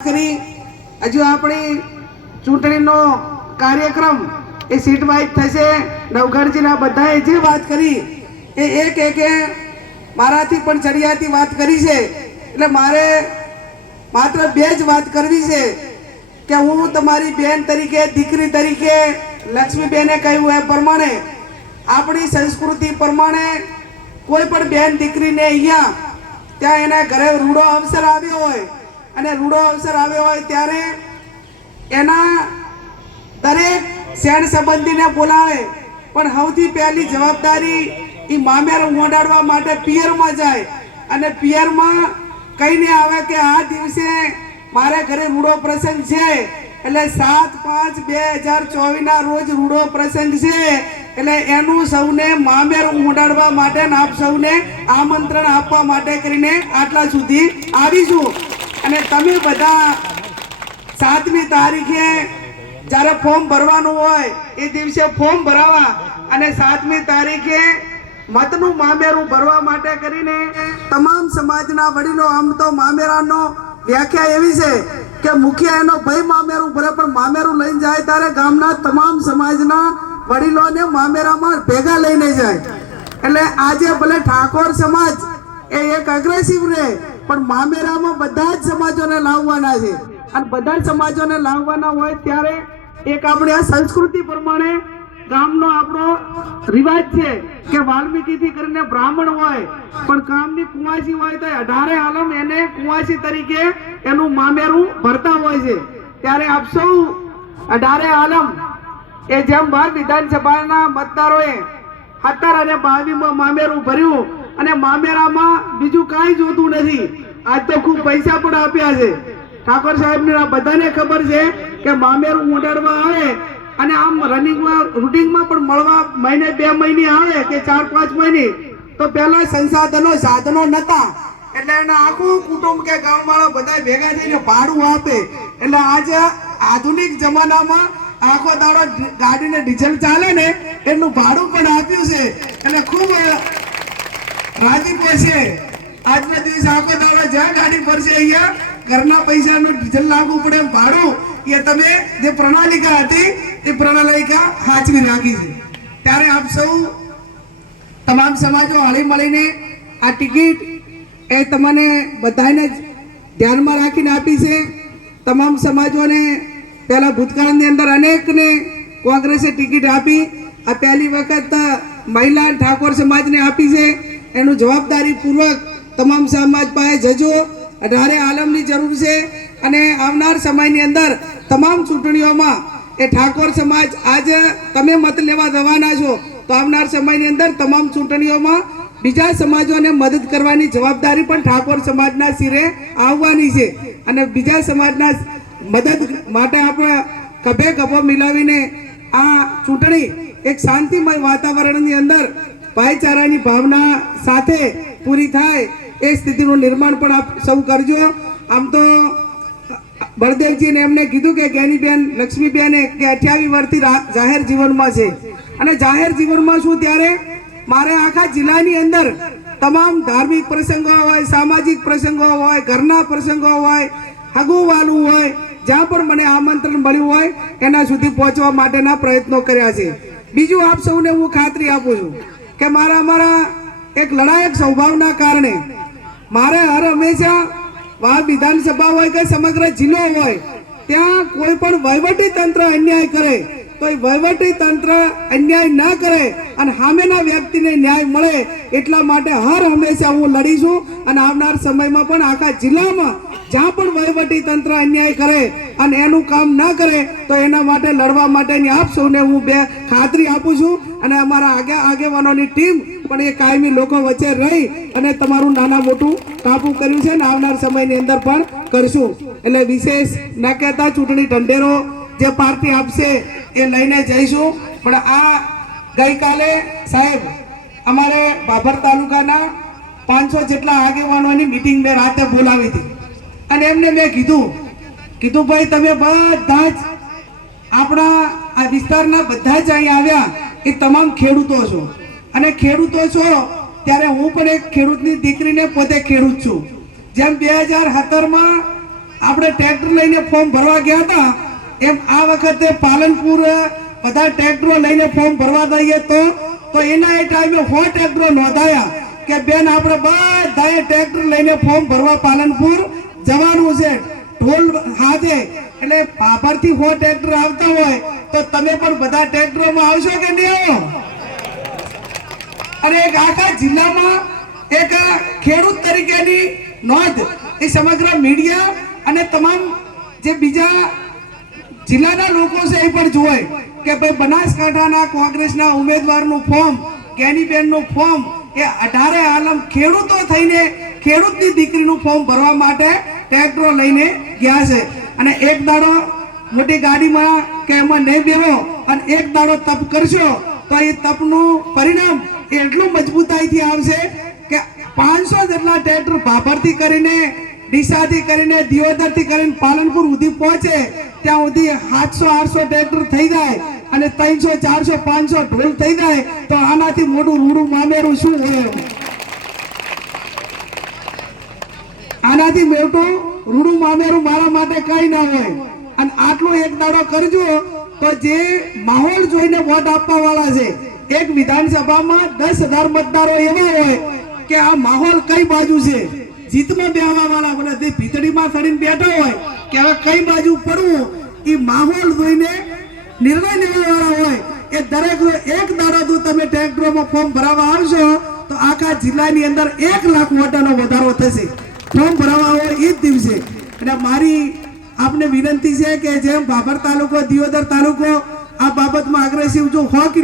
કરી હજુ આપણી ચૂંટણીનો કાર્યક્રમ એ સીટ વાઇઝ થશે નવગઢજીના બધાએ જે વાત કરી એ એક એકે મારાથી પણ ચડિયાતી વાત કરી છે. એટલે મારે માત્ર બે જ વાત કરવી છે કે હું તમારી બેન તરીકે, દીકરી તરીકે, લક્ષ્મીબેને કહ્યું એ પ્રમાણે, આપણી સંસ્કૃતિ પ્રમાણે કોઈ પણ બેન દીકરીને અહીંયા ત્યાં એના ઘરે રૂડો અવસર આવ્યો હોય અને રૂડો અવસર આવ્યો હોય ત્યારે એના દરેક શેણ સંબંધીને બોલાવે. પણ સૌથી પહેલી જવાબદારી એ મામેર મોડાડવા માટે પિયરમાં જાય. અને પિયરમાં કહીને આવે કે આ દિવસે મારે ઘરે રૂડો પ્રસંગ છે. એટલે સાત પાંચ બે હજાર ચોવીસના રોજ રૂડો પ્રસંગ છે. એટલે એનું સૌને મામેર મોડાડવા માટે આપ સૌને આમંત્રણ આપવા માટે કરીને આટલા સુધી આવીશું. અને તમે બધા સાતમી તારીખે જ્યારે ફોર્મ ભરવાનું હોય, એ દિવસે ફોર્મ ભરાવા અને સાતમી તારીખે મતનું મામેરું ભરવા માટે કરીને તમામ સમાજના વડીલો, આમ તો મામેરાનો વ્યાખ્યા એવી છે કે મુખ્ય એનો ભય મામેરું ભરે, પણ મામેરું લઈને જાય ત્યારે ગામના તમામ સમાજના વડીલોને મામેરામાં ભેગા લઈને જાય. એટલે આજે ભલે ઠાકોર સમાજ એ એક અગ્રેસિવ રહે પણ મામેરામાં બધા જ સમાજોને લાવવાના છે. અને બધા જ સમાજોને લાવવાના હોય ત્યારે એક આપણે આ સંસ્કૃતિ પ્રમાણે ગામનો આપણો રિવાજ છે કે વાલ્મીકીથી કરીને બ્રાહ્મણ હોય, પણ ગામની કુંવાસી હોય તો અઢારે આલમ એને કુંવાસી તરીકે એનું મામેરું ભરતા હોય છે. ત્યારે આપ સૌ અઢારે આલમ એ જેમ બાર વિધાનસભાના મતદારોએ સત્તર અને બાવીસમાં મામેરું ભર્યું અને મામેરામાં બીજું કાંઈ જોતું નથી. આજ તો ખૂબ પૈસા પણ આપ્યા છે. ઠાકોર સાહેબને બધાને ખબર છે કે મામેરું ઉડાડવા આવે અને આમ રનિંગમાં રૂટિંગમાં પણ મળવા મહિને બે મહિને આવે કે ચાર પાંચ મહિને, તો પહેલા સંસાધનો સાધનો નતા. એટલે એના આખું કુટુંબ કે ગામવાળા બધા ભેગા થઈને ભાડું આપે. એટલે આજે આધુનિક જમાનામાં આખો દાડો ગાડીને ડીઝલ ચાલે ને, એનું ભાડું પણ આપ્યું છે. એટલે ખૂબ રાજીપો છે આજના દિવસે આખો દાડો જ્યાં ગાડી ફરશે અહીંયા, ઘરના પૈસાનું ડીઝલ લાગવું પડે ભાડું. એ તમે જે પ્રણાલિકા હતી, એ પ્રણાલિકા સાચવી રાખી છે. ત્યારે આપ સૌ, તમામ સમાજો હળી મળીને આ ટિકિટ એ તમને બધાને ધ્યાનમાં રાખીને આપી છે. તમામ સમાજોને પહેલા ભૂતકાળની અંદર અનેકને કોંગ્રેસે ટિકિટ આપી. આ પહેલી વખત મહિલા ઠાકોર સમાજને આપી છે. એનું જવાબદારીપૂર્વક તમામ સમાજ પાસે જજો. અઢારે આલમની જરૂર છે. અને આવનાર સમયની અંદર તમામ ચૂંટણીઓમાં એ ઠાકોર સમાજ આજે તમે મત લેવા જવાના છો, તો આવનાર સમયની અંદર તમામ ચૂંટણીઓમાં બીજા સમાજોને મદદ કરવાની જવાબદારી પણ ઠાકોર સમાજના શિરે આવવાની છે. અને બીજા સમાજના મદદ માટે આપણે કભે કભો મિલાવીને આ ચૂંટણી એક શાંતિમય વાતાવરણની અંદર ભાઈચારાની ભાવના સાથે પૂરી થાય એ સ્થિતિનું નિર્માણ પણ આપ સૌ કરજો. આમ તો બળદેવજીને એમને કીધું કે જ્ઞાનીબેન લક્ષ્મીબેને કે અઠ્યાવીસ વર્ષથી જાહેર જીવનમાં છે. અને જાહેર જીવનમાં શું ત્યારે? મારે આખા જિલ્લાની અંદર તમામ ધાર્મિક પ્રસંગો હોય, સામાજિક પ્રસંગો હોય, ઘરના પ્રસંગો હોય, હગુવાલું હોય, જ્યાં પણ મને આમંત્રણ મળ્યું હોય, એના સુધી પહોંચવા માટેના પ્રયત્નો કર્યા છે. બીજું આપ સૌને હું ખાતરી આપું છું. કે મારા મારા એક લડાયક સ્વભાવના કારણે મારે હર હંમેશા વા વિધાનસભા હોય કે સમગ્ર જિલ્લો હોય, ત્યાં કોઈ પણ વહીવટી તંત્ર અન્યાય કરે, તો એ વહીવટી તંત્ર અન્યાય ન કરે અને સામેના વ્યક્તિને ન્યાય મળે એટલા માટે હર હંમેશા હું લડીશું અને આવનાર સમયમાં પણ આખા જિલ્લામાં જ્યાં પણ વહીવટી તંત્ર અન્યાય કરે અને એનું કામ ન કરે, તો એના માટે લડવા માટેની આપ સૌને હું બે ખાતરી આપું છું. અને અમારા આગે આગેવાનોની ટીમ પણ એ કાયમી લોકો વચ્ચે રહી અને તમારું નાના મોટું કાપું કર્યું છે ને આવનાર સમયની અંદર પણ કરશું. એટલે વિશેષ ન કહેતા ચૂંટણી ઢંઢેરો જે પાર્ટી આપશે એ લઈને જઈશું. પણ આ ગઈકાલે સાહેબ, અમારે બાભર તાલુકાના પાંચસો જેટલા આગેવાનોની મિટિંગ મેં રાતે બોલાવી હતી. અને એમને મેં કીધું કીધું, ભાઈ, તમે બધા જ આપણા આ વિસ્તારના બધા જ અહીં આવ્યા, એ તમામ ખેડૂતો છો. અને ખેડૂતો છો ત્યારે હું પણ એક ખેડૂતની દીકરીને પોતે ખેડૂત છું. જેમ બે હજાર સત્તરમાં આપણે ટ્રેક્ટર લઈને ફોર્મ ભરવા ગયા હતા, એમ આ વખતે પાલનપુર બધા ટ્રેક્ટરો લઈને ફોર્મ ભરવા દઈએ તો તો એના એ ટાઈમે સો ટ્રેક્ટરો નોંધાયા કે બેન, આપણે બધાએ ટ્રેક્ટર લઈને ફોર્મ ભરવા પાલનપુર જવાનું છે. ઢોલ હાથે એટલે પાપરથી સો ટ્રેક્ટર આવતા હોય તો તમે પણ બધા ટ્રેક્ટરોમાં આવશો કે નહીં આવો? અને એક આખા જિલ્લામાં એક ખેડૂત તરીકેની નોંધ એ સમગ્ર મીડિયા અને તમામ જે બીજા જિલ્લાના લોકો છે એ પણ જોવે કે ભાઈ બનાસકાંઠાના કોંગ્રેસના ઉમેદવારનું ફોર્મ, કેનીબેનનું ફોર્મ એ અઢારે આલમ ખેડૂતો થઈને ખેડૂતની દીકરીનું ફોર્મ ભરવા માટે ટ્રેક્ટરો લઈને ગયા છે. અને એક દાડો મોટી ગાડીમાં કે એમાં નહીં બેહો અને એક દાડો તપ કરશો, તો એ તપનું પરિણામ એટલું મજબૂતાઈથી આવશે કે પાંચસો જેટલા ટ્રેક્ટર ભાભરથી કરીને, ડીસાથી કરીને, દિયોદરથી કરીને પાલનપુર સુધી પહોંચે, ત્યાં સુધી સાતસો, આઠસો ટ્રેક્ટર થઈ જાય અને ત્રણસો, ચારસો, પાંચસો ઢોલ થઈ જાય, તો આનાથી મોટું રૂડું મામેરું શું હોય? આનાથી મોટું રૂડું મામેરું મારા માટે કઈ ના હોય. અને આટલો એક દાડો કરજો તો જે માહોલ જોઈને વોટ આપવા વાળા છે, એક વિધાનસભામાં દસ હજાર મતદારો એવા હોય કે આ માહોલ કઈ બાજુ છે? જીતમાં બેવા વાળા બધા જે ભીતડીમાં સડીને બેઠા હોય કે હવે કઈ બાજુ પડવું એ માહોલ જોઈને નિર્ણય લેવા વાળા હોય. એ દરેક એક દાડો તો તમે ટેક્ટરોમાં ફોર્મ ભરાવા આવશો, તો આખા જિલ્લાની અંદર એક લાખ વોટરનો વધારો થશે. ફોર્મ ભરાવા હોય એ જ દિવસે. એટલે મારી આપને વિનંતી છે કે જેમ ભાભર તાલુકો, દિયોદર તાલુકો, આ બાબતમાં અગ્રેસિવ જો સો કિલો